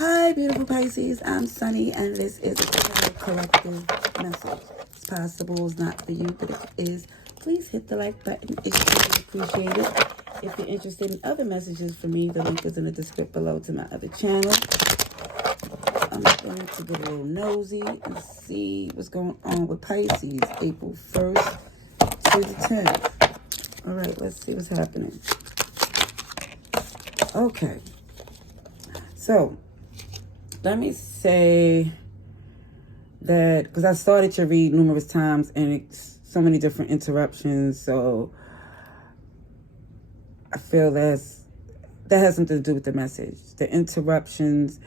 Hi, beautiful Pisces. I'm Sunny, and this is a collective message. It's possible it's not for you, but if it is, please hit the like button. It's really appreciated. If you're interested in other messages from me, the link is in the description below to my other channel. I'm going to get a little nosy and see what's going on with Pisces, April 1st to the 10th. All right, let's see what's happening. Okay. So, let me say that, because I started to read numerous times and it's so many different interruptions, so I feel that has something to do with the message. The interruptions,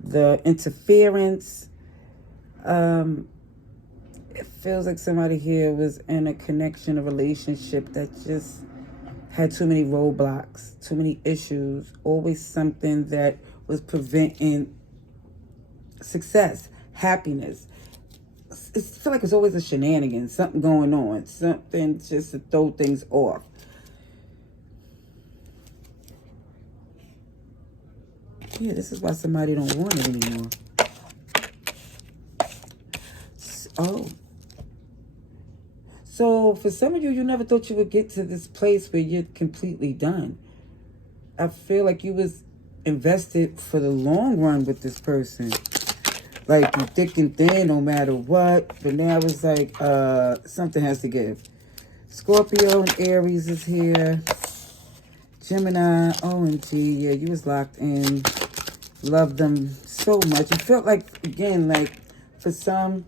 the interference. It feels like somebody here was in a connection, a relationship that just had too many roadblocks, too many issues, always something that was preventing success, happiness. I feel like it's always a shenanigan, something going on, something just to throw things off. Yeah, this is why somebody don't want it anymore. Oh. So for some of you, you never thought you would get to this place where you're completely done. I feel like you was invested for the long run with this person. Like, you thick and thin no matter what. But now it's like something has to give. Scorpio and Aries is here. Gemini, OMG. Yeah, you was locked in. Loved them so much. It felt like, again, like for some,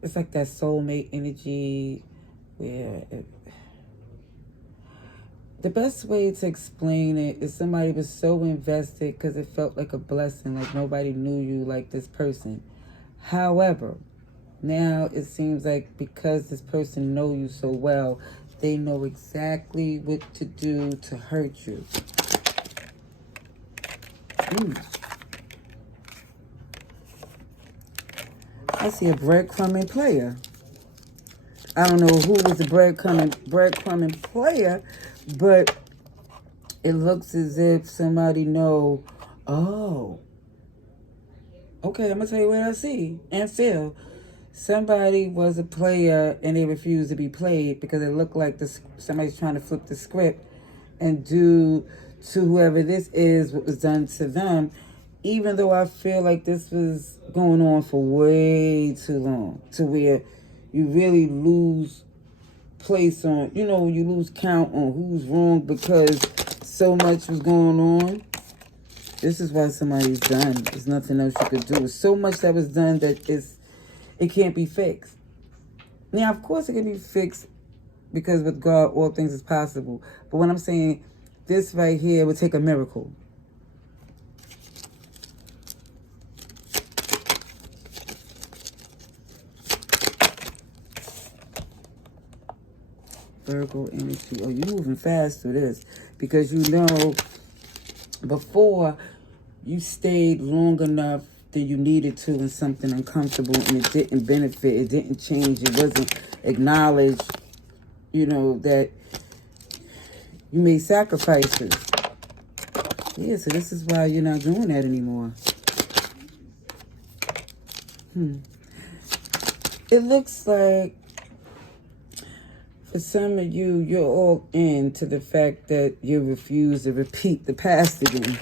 it's like that soulmate energy where the best way to explain it is somebody was so invested because it felt like a blessing, like nobody knew you like this person. However, now it seems like because this person know you so well, they know exactly what to do to hurt you. I see a breadcrumbing player. I don't know who was the breadcrumbing player, but it looks as if somebody know, oh, okay, I'm going to tell you what I see and feel. Somebody was a player and they refused to be played because it looked like somebody's trying to flip the script and do to whoever this is what was done to them, even though I feel like this was going on for way too long, to where you really lose place on, you lose count on who's wrong because so much was going on. This is why somebody's done. There's nothing else you could do. There's so much that was done that it can't be fixed. Now, of course it can be fixed because with God, all things is possible. But when I'm saying this right here would take a miracle. Virgo energy. Oh, you're moving fast through this because before you stayed long enough than you needed to in something uncomfortable and it didn't benefit, it didn't change, it wasn't acknowledged, that you made sacrifices. Yeah, so this is why you're not doing that anymore. It looks like for some of you, you're all into the fact that you refuse to repeat the past again.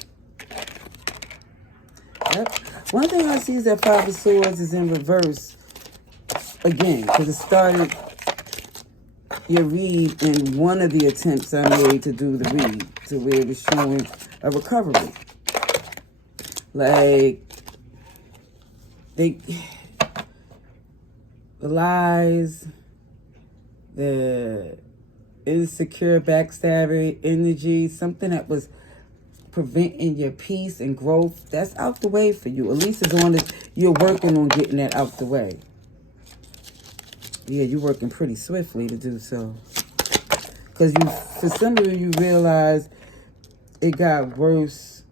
Yep. One thing I see is that Five of Swords is in reverse again, because it started your read in one of the attempts I made to do the read, to where it was showing a recovery. Like, the lies, the insecure backstabber energy, something that was preventing your peace and growth, that's out the way for you. At least as long as you're working on getting that out the way. Yeah, you're working pretty swiftly to do so. Because for some of you realize it got worse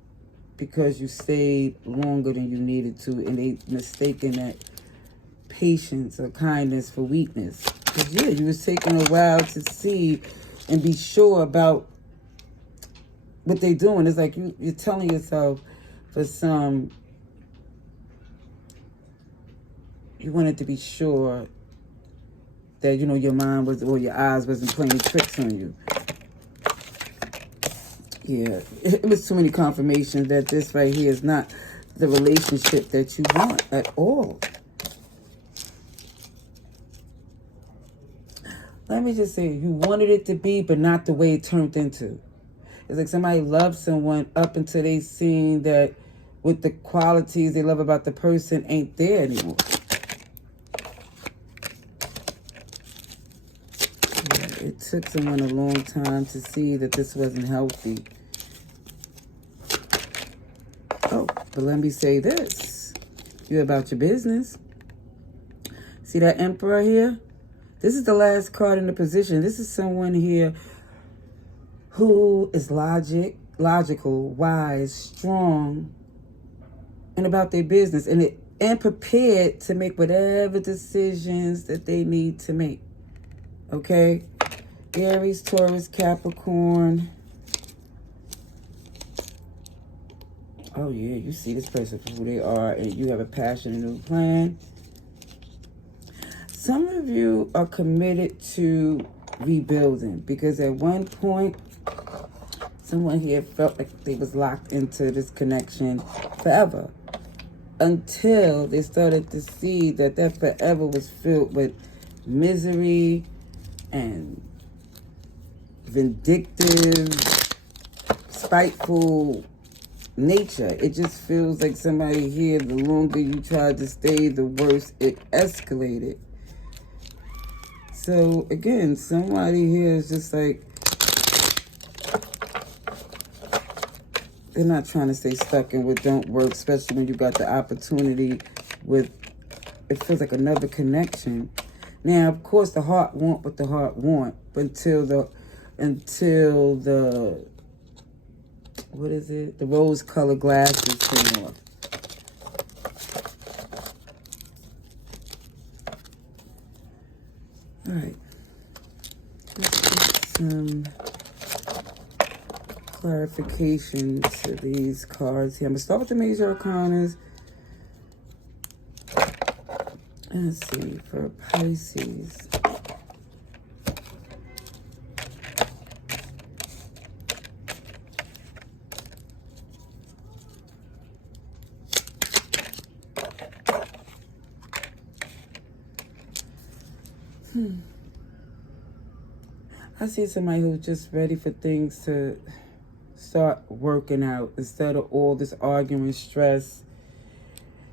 because you stayed longer than you needed to, and they mistaken that patience or kindness for weakness. Because, yeah, you was taking a while to see and be sure about what they doing. It's like you're telling yourself for some, you wanted to be sure that, you know, your mind was, or your eyes wasn't playing tricks on you. Yeah, it was too many confirmations that this right here is not the relationship that you want at all. Let me just say, you wanted it to be, but not the way it turned into. It's like somebody loved someone up until they seen that with the qualities they love about the person ain't there anymore. Yeah, it took someone a long time to see that this wasn't healthy. Oh, but let me say this. You're about your business. See that Emperor here? This is the last card in the position. This is someone here who is logical, wise, strong, and about their business, and prepared to make whatever decisions that they need to make. Okay? Aries, Taurus, Capricorn. Oh, yeah, you see this person for who they are, and you have a passion and a plan. Some of you are committed to rebuilding, because at one point, someone here felt like they was locked into this connection forever, until they started to see that that forever was filled with misery and vindictive, spiteful nature. It just feels like somebody here, the longer you tried to stay, the worse it escalated. So again, somebody here is just like, they're not trying to stay stuck in what don't work, especially when you got the opportunity with, it feels like another connection. Now, of course, the heart want what the heart want, but until the what is it? The rose-colored glasses came off. All right. Let's get some clarification to these cards here. I'm going to start with the major arcanas. Let's see, for Pisces. I see somebody who's just ready for things to start working out instead of all this arguing, stress.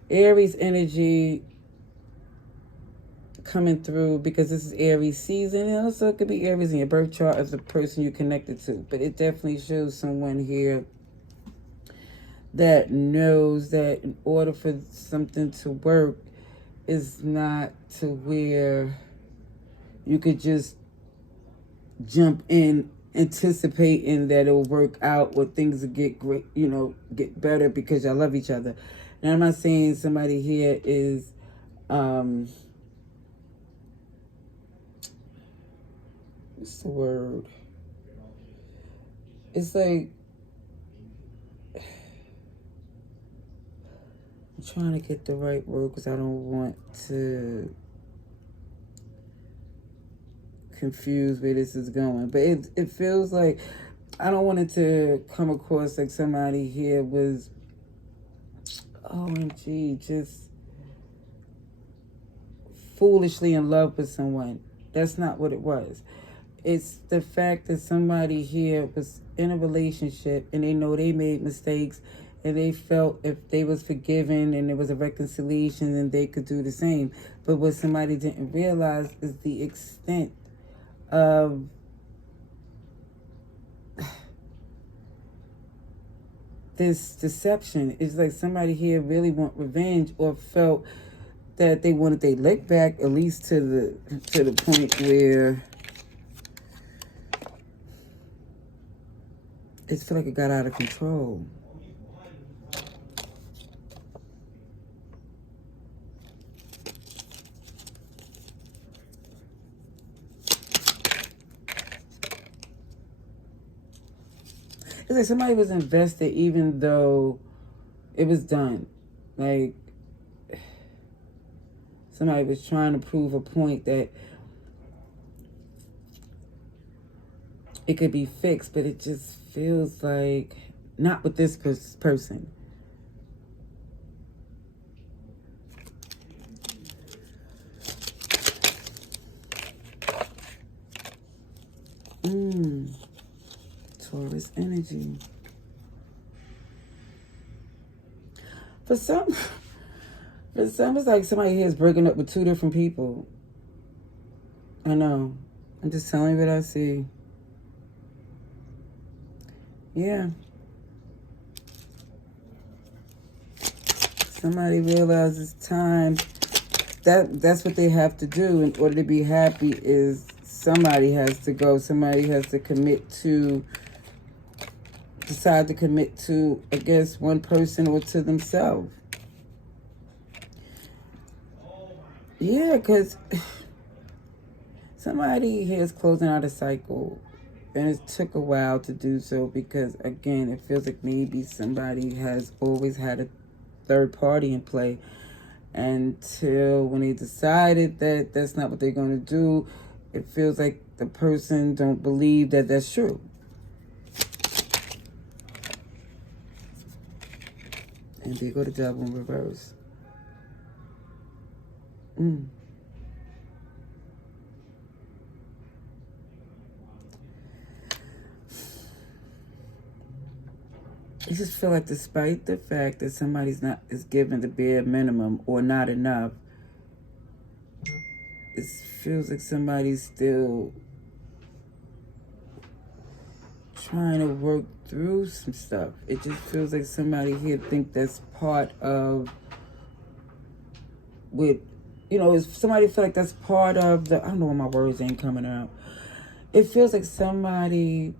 Aries energy coming through, because this is Aries season. And also it could be Aries in your birth chart as the person you're connected to. But it definitely shows someone here that knows that in order for something to work, is not to where you could just jump in anticipating that it'll work out or things will get great, you know, get better because y'all love each other. Now, I'm not saying somebody here is what's the word? It's like, I'm trying to get the right word because I don't want to confuse where this is going. But it feels like, I don't want it to come across like somebody here was, OMG, just foolishly in love with someone. That's not what it was. It's the fact that somebody here was in a relationship and they know they made mistakes and they felt if they was forgiven and there was a reconciliation, then they could do the same. But what somebody didn't realize is the extent of this deception. It's like somebody here really want revenge, or felt that they wanted their lick back, at least to the point where it felt like it got out of control. It's like somebody was invested even though it was done. Like, somebody was trying to prove a point that it could be fixed, but it just feels like not with this person. Taurus energy. For some, it's like somebody here is breaking up with two different people. I know. I'm just telling you what I see. Yeah. Somebody realizes time. That's what they have to do in order to be happy. Is somebody has to go. Somebody has to decide to commit to, I guess, one person or to themselves. Yeah, because somebody here is closing out a cycle. And it took a while to do so because, again, it feels like maybe somebody has always had a third party in play until when they decided that that's not what they're going to do. It feels like the person don't believe that that's true. And they go to Devil in reverse. I just feel like despite the fact that somebody's not is given the bare minimum or not enough, it feels like somebody's still trying to work through some stuff. It just feels like somebody here think that's part of if somebody feel like that's part of the, I don't know why my words ain't coming out. It feels like somebody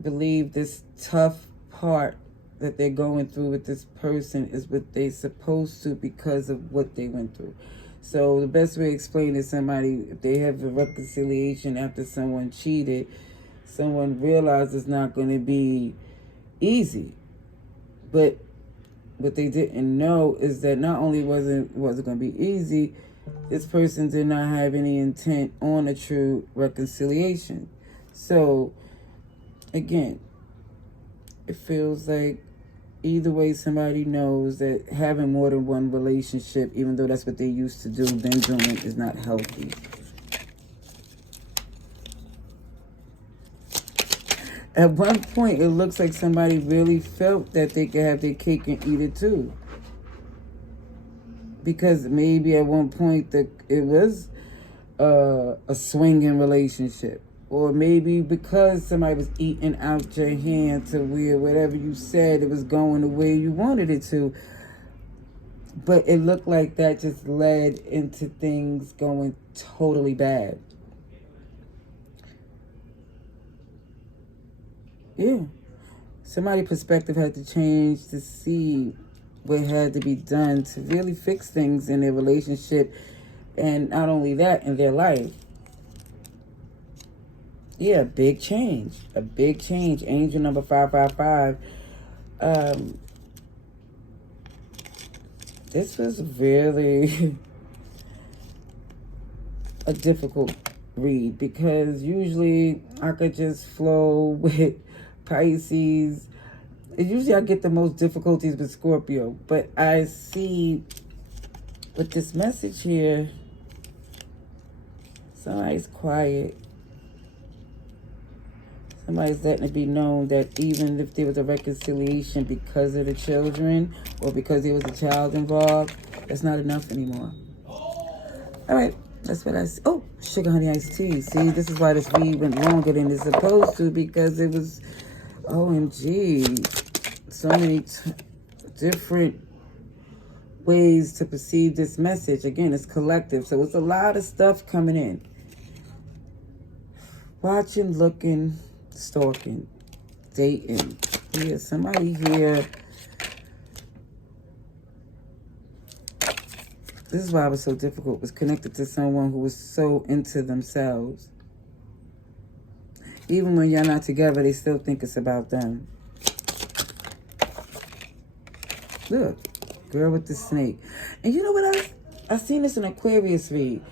believe this tough part that they're going through with this person is what they supposed to because of what they went through. So the best way to explain to somebody, if they have a reconciliation after someone cheated, someone realized it's not going to be easy. But what they didn't know is that not only wasn't going to be easy, this person did not have any intent on a true reconciliation. So, again, it feels like either way somebody knows that having more than one relationship, even though that's what they used to do, then doing it is not healthy. At one point, it looks like somebody really felt that they could have their cake and eat it too. Because maybe at one point that it was a swinging relationship. Or maybe because somebody was eating out your hand to where whatever you said, it was going the way you wanted it to. But it looked like that just led into things going totally bad. Yeah. Somebody's perspective had to change to see what had to be done to really fix things in their relationship. And not only that, in their life. Yeah, big change. A big change. Angel number 555. This was really a difficult read because usually I could just flow with Pisces. Usually I get the most difficulties with Scorpio. But I see with this message here, somebody's quiet. Somebody's letting it be known that even if there was a reconciliation because of the children or because there was a child involved, that's not enough anymore. All right, that's what I see. Oh, sugar, honey, iced tea. See, this is why this read went longer than it's supposed to because it was, OMG, so many different ways to perceive this message. Again, it's collective, so it's a lot of stuff coming in. Watching, looking, stalking, dating. Yeah, somebody here. This is why it was so difficult. Was connected to someone who was so into themselves. Even when y'all not together, they still think it's about them. Look, girl with the snake. And you know what else? I seen this in Aquarius read.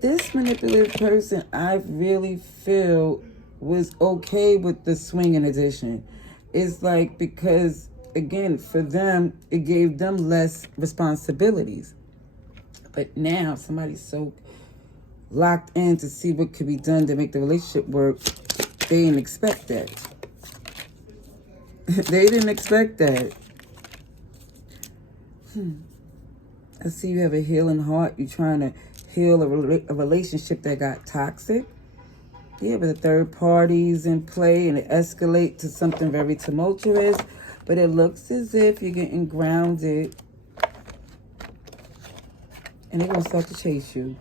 This manipulative person, I really feel, was okay with the swinging edition. It's like, because, again, for them, it gave them less responsibilities. But now, somebody's so locked in to see what could be done to make the relationship work, they didn't expect that. They didn't expect that. I see you have a healing heart. You're trying to heal a relationship that got toxic. Yeah, but the third party's in play and it escalates to something very tumultuous. But it looks as if you're getting grounded. And they're going to start to chase you.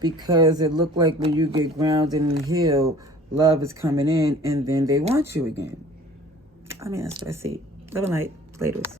Because it looked like when you get grounded and healed, love is coming in and then they want you again. I mean, that's what I see. Love and light. Laters.